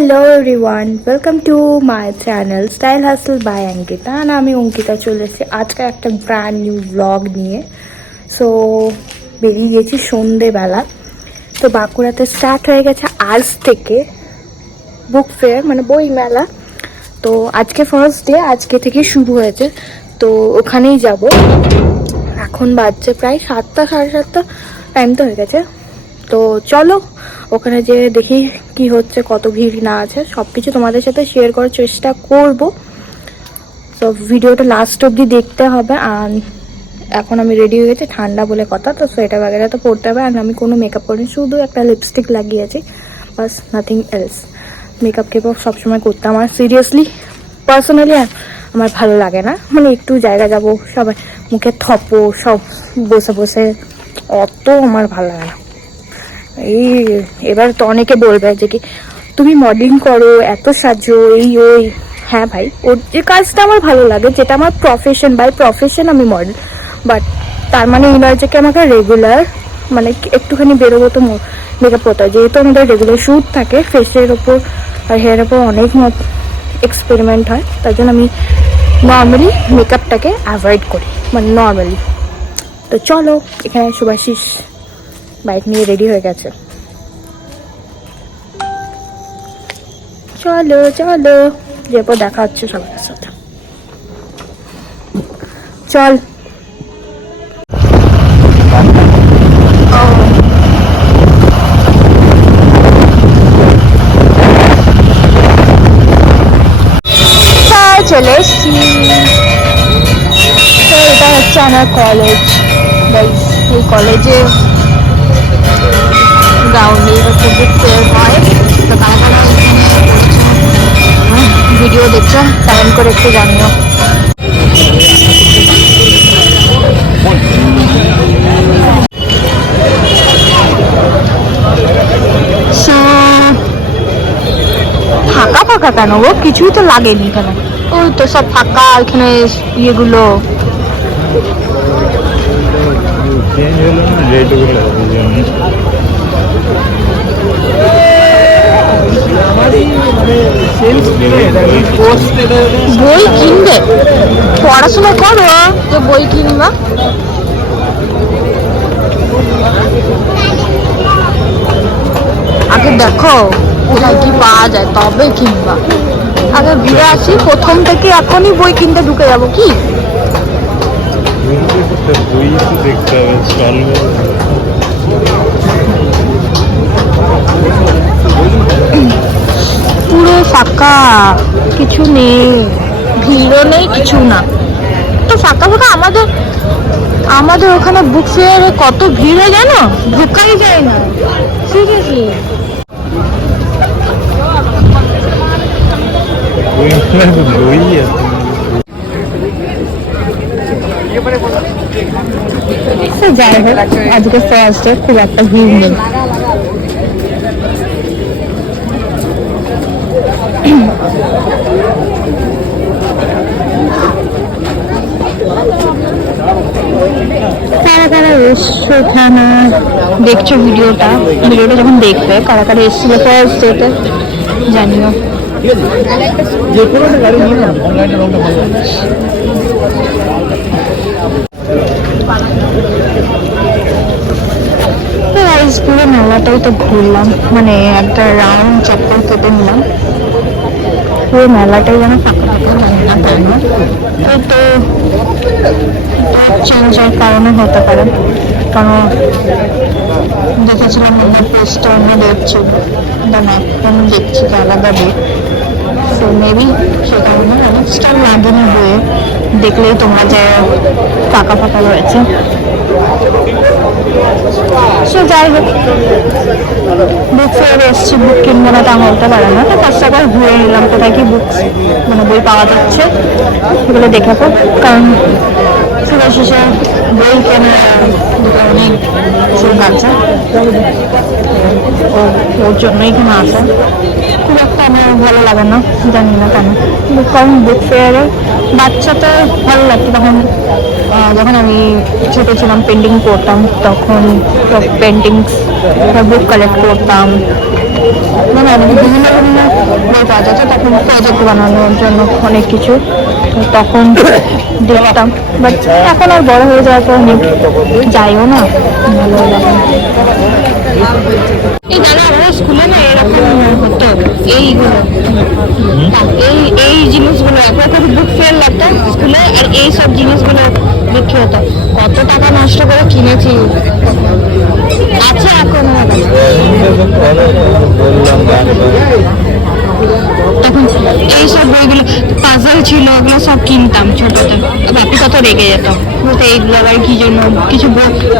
Hello everyone welcome to my channel style hustle by Ankita না আমি অঙ্কিতা চলে এসেছি। আজকে একটা ব্র্যান্ড নিউ ব্লগ নিয়ে। সো বেরিয়ে গেছি সন্ধেবেলা। তো বাঁকুড়াতে স্টার্ট হয়ে গেছে আজ থেকে বুক ফেয়ার মানে বই মেলা তো আজকে ফার্স্ট ডে আজকে থেকে শুরু হয়েছে। তো ওখানেই যাব। এখন বাজছে প্রায় সাতটা, সাড়ে সাতটা। টাইম তো হয়ে গেছে। তো চলো, ওখানে যে দেখি কি হচ্ছে, কত ভিড় না আছে। সব কিছু তোমাদের সাথে শেয়ার করার চেষ্টা করব। তো ভিডিওটা লাস্ট অবধি দেখতে হবে আর এখন আমি রেডি হয়ে গেছি, ঠান্ডা বলে কথা, তো সোয়েটার বাগেরা তো পরতে হবে আর আমি কোনো মেকআপ করিনি, শুধু একটা লিপস্টিক লাগিয়েছি, বাস নাথিং এলস মেকআপ কেকআপ সবসময় করতে আমার সিরিয়াসলি পার্সোনালি আমার ভালো লাগে না। মানে একটু জায়গা যাব, সবাই, মুখে থপো, সব বসে বসে, অত আমার ভালো লাগে না। এই, এবার তো অনেকে বলবে যে কি, তুমি মডেলিং করো, এত সাজো, এই, ওই। হ্যাঁ ভাই, ওর যে কাজটা আমার ভালো লাগে, যেটা আমার প্রফেশন বাই প্রফেশন আমি মডেল বাট তার মানে এই নয় যে কি আমাকে রেগুলার মানে একটুখানি বেরোবো তো মেকআপ করতে হয়। যেহেতু আমাদের রেগুলার শ্যুট থাকে ফেসের ওপর আর হেয়ারের ওপর অনেক এক্সপেরিমেন্ট হয়, তার জন্য আমি নর্মালি মেকআপটাকে অ্যাভয়েড করি মানে নর্মালি তো চলো, এখানে সুভাষিস বাইক নিয়ে রেডি হয়ে গেছে। চলো চলো যেপর দেখা হচ্ছে সবার সাথে। চল। চলে এসছি। তো এটা হচ্ছে আমার কলেজ এই কলেজে করে একটু জানিও। ফাঁকা ফাঁকা কেন গো? কিছুই তো লাগেনি এখানে। ওই তো সব ফাঁকা এখানে ইয়েগুলো। চেঞ্জ হলো না? বই কিনবে? পড়াশোনা করো, যে বই কিনবা। আগে দেখো, কোথায় কি পাওয়া যায়, তবে কিনবা। আগে ঘুরে আসি, প্রথম থেকে এখনই বই কিনতে ঢুকে যাব কি? পুরো ফাঁকা। কিছু নেই, ভিড়ও নেই, কিছু না। তো ফাঁকা ফাঁকা আমাদের আমাদের ওখানে বুক ফেয়ারে কত ভিড় হয় জানো? ঢোকাই যায় না। সিরিয়াসলি যাই হোক, আজকে ফার্স্টে খুব একটা ভিড় নেই কারা কারা এসছো এখানে দেখছ ভিডিওটা? ভিডিওটা যখন দেখবে কারা কারা এসেছিল ফার্স্ট ডেতে জানিও। যে কোনো গাড়ি নিয়ে না অনলাইনে পুরো মেলাটাই তো ঘুরলাম মানে একটা রাউন্ড চক্কর কেটে নিলাম। পুরো মেলাটাই যেন ফাঁকা ফাঁকা লাগে না তাই না তো চেঞ্জের কারণে হতে পারে। কারণ দেখেছিলাম অন্য পোস্টটা অন্য ছিল দেন এখন দেখছি কি আলাদা ডেট সো মেবি সে কারণে অনেক স্টার লাগেনি বইয়ে দেখলেই তোমরা যে ফাঁকা ফাঁকা রয়েছে। সো যাই হোক বুক ফেয়ার এসছি বুক কিনবো না তা বলতে পারে না। তো ফার্স্ট একবার ঘুরে নিলাম, কোথায় কি বুক মানে বই পাওয়া যাচ্ছে। সেগুলো দেখে তো কারণ পুরো শেষে বই কেনা দুটো অনেক আছে ও ওর জন্যই এখানে আসে খুব একটা আমার ভালো লাগে না, জানি না কেন। কারণ বুক ফেয়ারে বাচ্চা তো ভালো লাগতো তখন যখন আমি ছোট ছিলাম পেন্টিং করতাম, তখন পেন্টিংস বুক কালেক্ট করতাম। মানে বিভিন্ন বিভিন্ন বই পাওয়া যেত তখন প্রজেক্ট বানানোর জন্য অনেক কিছু। তখন দেখতাম বাট এখন আর বড় হয়ে যাওয়ার পর যাইও না ভালো। এই স্কুলে না এরকম হতো এইগুলো এই এই জিনিসগুলো লাগতো স্কুলে, আর এই সব জিনিসগুলো কত টাকা নষ্ট করে কিনেছি আছে এখন। তখন এইসব বইগুলো পাজল ছিল, ওগুলো সব কিনতাম ছোটতে। বাপি কত রেগে যেত? বলতে এইগুলো আবার কি জন্য কিছু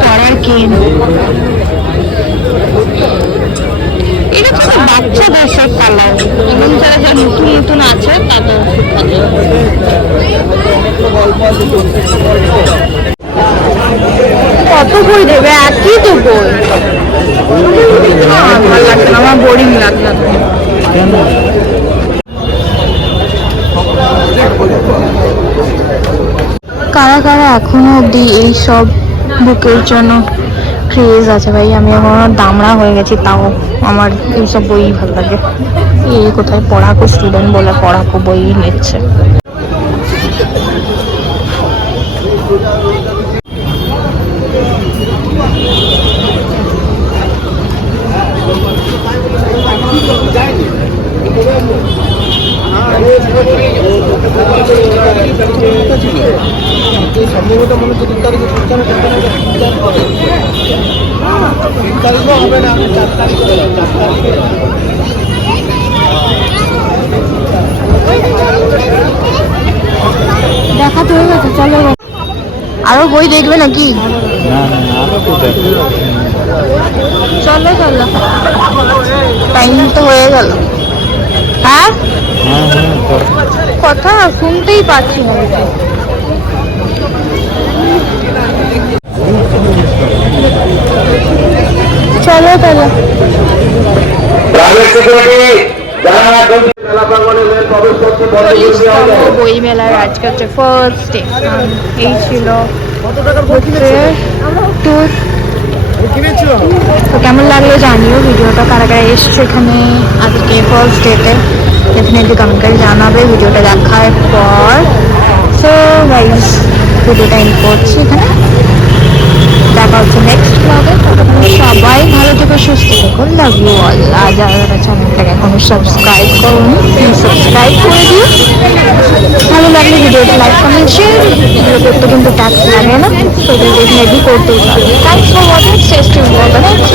পড়ার কেন এটা সব বাচ্চাদের সব কালার এবং যারা যারা নতুন নতুন আছে তাদের কত বই দেবে একই তো বই না, ভালো লাগছে না আমার বোরিং লাগছে কারা কারা এখনও অবধি এইসব বুকের জন্য ক্রেজ আছে ভাই? আমি এখন দামড়া হয়ে গেছি, তাও আমার এইসব বই ভালো লাগে। এই কোথায় পড়াকো স্টুডেন্ট বলে পড়াকো বই নিচ্ছে। দেখা তো হয়ে গেছে, চলো আরও বই দেখবে নাকি? চলো চলো। টাইম তো হয়ে গেল। হ্যাঁ? কথা শুনতেই পাচ্ছি না চলো তাহলে। বই মেলার আজকে হচ্ছে ফার্স্ট ডে এই ছিল তো কেমন লাগল জানিও, ভিডিওটা কারা কারা এসছো এখানে আজকে ফার্স্ট ডেতে ডেফিনেটলি কমেন্ট করে জানাবে ভিডিওটা দেখার পর। সো গাইস ভিডিওটা এন্ড করছি এখানে। দেখা হচ্ছে নেক্সট ব্লগে ততক্ষণ সবাই ভালো থেকো, সুস্থ থাকুন লাভ ইউ অল আর যারা চ্যানেলটাকে এখনও সাবস্ক্রাইব করুন প্লিজ সাবস্ক্রাইব করে দিও। ভালো লাগলে ভিডিওটা লাইক কমেন্ট শেয়ার ভিডিও করতে কিন্তু ট্যাক্স লাগে না। তো ডেফিনেটলি করতেই পারো। থ্যাংকস ফর ওয়াচিং শেষ টু নেক্সট